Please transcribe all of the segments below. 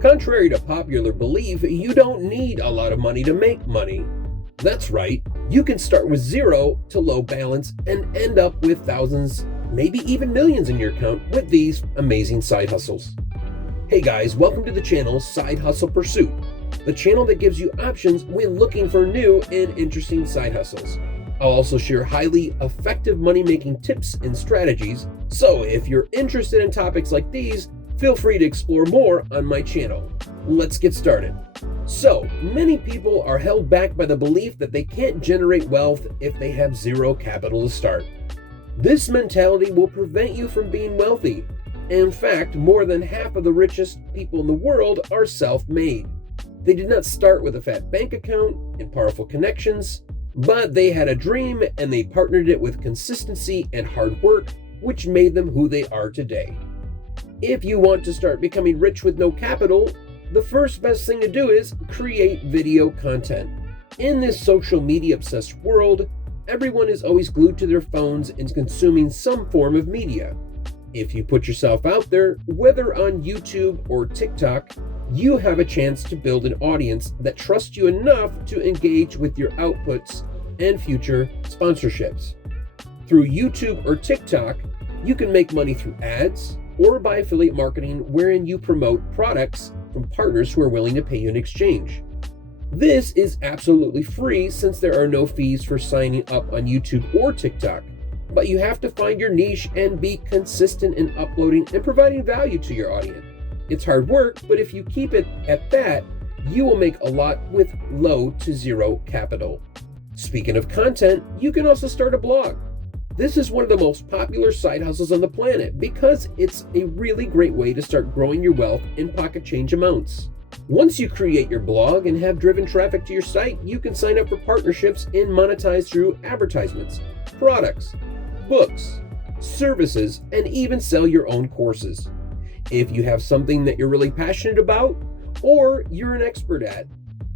Contrary to popular belief, you don't need a lot of money to make money. That's right, you can start with zero to low balance and end up with thousands, maybe even millions in your account with these amazing side hustles. Hey guys, welcome to the channel Side Hustle Pursuit, the channel that gives you options when looking for new and interesting side hustles. I'll also share highly effective money-making tips and strategies, so if you're interested in topics like these, feel free to explore more on my channel. Let's get started. So, many people are held back by the belief that they can't generate wealth if they have zero capital to start. This mentality will prevent you from being wealthy. In fact, more than half of the richest people in the world are self-made. They did not start with a fat bank account and powerful connections, but they had a dream and they partnered it with consistency and hard work, which made them who they are today. If you want to start becoming rich with no capital, the first best thing to do is create video content. In this social media obsessed world, everyone is always glued to their phones and consuming some form of media. If you put yourself out there, whether on YouTube or TikTok, you have a chance to build an audience that trusts you enough to engage with your outputs and future sponsorships. Through YouTube or TikTok, you can make money through ads, or by affiliate marketing wherein you promote products from partners who are willing to pay you in exchange. This is absolutely free since there are no fees for signing up on YouTube or TikTok, but you have to find your niche and be consistent in uploading and providing value to your audience. It's hard work, but if you keep it at that, you will make a lot with low to zero capital. Speaking of content, you can also start a blog. This is one of the most popular side hustles on the planet because it's a really great way to start growing your wealth in pocket change amounts. Once you create your blog and have driven traffic to your site, you can sign up for partnerships and monetize through advertisements, products, books, services, and even sell your own courses. If you have something that you're really passionate about, or you're an expert at,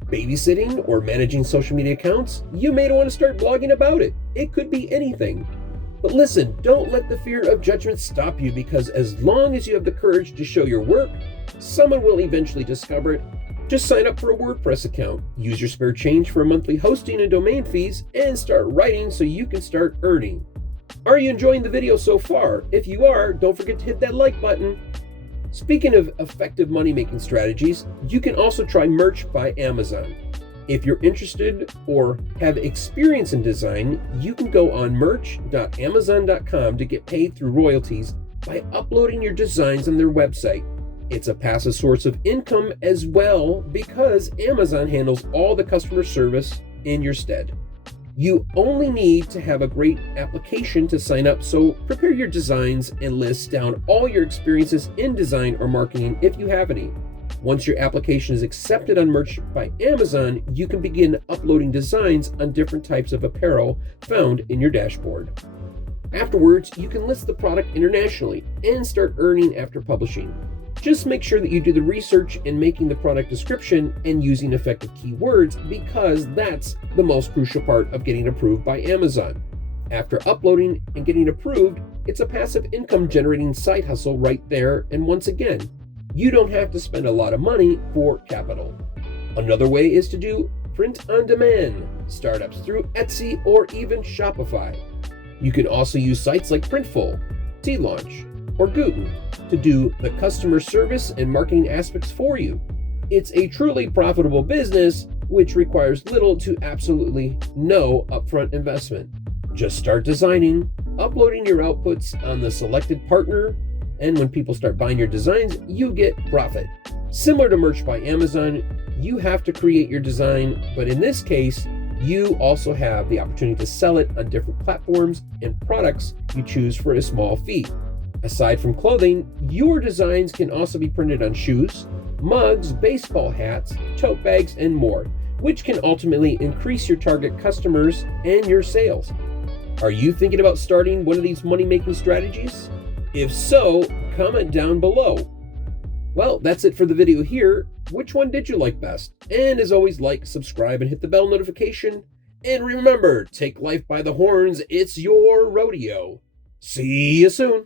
babysitting or managing social media accounts, you may want to start blogging about it. It could be anything. But listen, don't let the fear of judgment stop you, because as long as you have the courage to show your work, someone will eventually discover it. Just sign up for a WordPress account, use your spare change for monthly hosting and domain fees, and start writing so you can start earning. Are you enjoying the video so far? If you are, don't forget to hit that like button. Speaking of effective money-making strategies, you can also try merch by Amazon. If you're interested or have experience in design, you can go on merch.amazon.com to get paid through royalties by uploading your designs on their website. It's a passive source of income as well because Amazon handles all the customer service in your stead. You only need to have a great application to sign up, so prepare your designs and list down all your experiences in design or marketing if you have any. Once your application is accepted on Merch by Amazon, you can begin uploading designs on different types of apparel found in your dashboard. Afterwards, you can list the product internationally and start earning after publishing. Just make sure that you do the research in making the product description and using effective keywords, because that's the most crucial part of getting approved by Amazon. After uploading and getting approved, it's a passive income generating side hustle right there, and once again, you don't have to spend a lot of money for capital. Another way is to do print-on-demand startups through Etsy or even Shopify. You can also use sites like Printful, Teelaunch, or Gooten to do the customer service and marketing aspects for you. It's a truly profitable business which requires little to absolutely no upfront investment. Just start designing, uploading your outputs on the selected partner, and when people start buying your designs, you get profit. Similar to Merch by Amazon, you have to create your design, but in this case, you also have the opportunity to sell it on different platforms and products you choose for a small fee. Aside from clothing, your designs can also be printed on shoes, mugs, baseball hats, tote bags, and more, which can ultimately increase your target customers and your sales. Are you thinking about starting one of these money-making strategies? If so, comment down below. Well, that's it for the video here. Which one did you like best? And as always, like, subscribe, and hit the bell notification. And remember, take life by the horns. It's your rodeo. See you soon.